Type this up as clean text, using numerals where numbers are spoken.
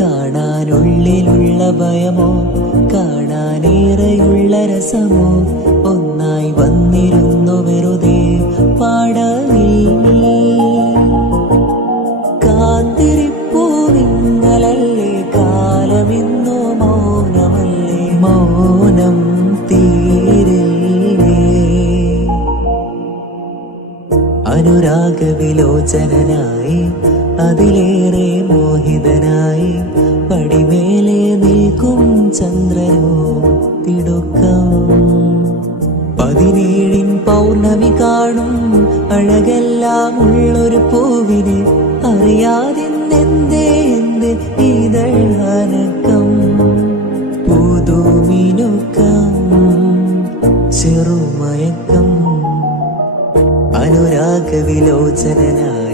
കാണാനുള്ളിലുള്ള ഭയമോ കാണാനേറെയുള്ള രസമോ ഒന്നായി വന്നിരുന്നു വെറുതെ പാടവിൽ. കാന്തിരിപ്പൂവിങ്ങലല്ലേ കാലമിന്നു മൗനമല്ലേ, മൗനം തീരില്ലേ. അനുരാഗവിലോചനായി അതിലേറെ മോഹിതനായി പടിമേലെ നിൽക്കും ചന്ദ്രനോ തിടുക്കം. 17 പൗർണമി കാണും അഴകെല്ലാം ഉള്ളൊരു പൂവിനെ അറിയാതിന്നെന്തേ എന്റെ ഇതഴാനക്കം. പുതുമിനുക്കം ചെറുമയക്കം അനുരാഗവിലോചനായി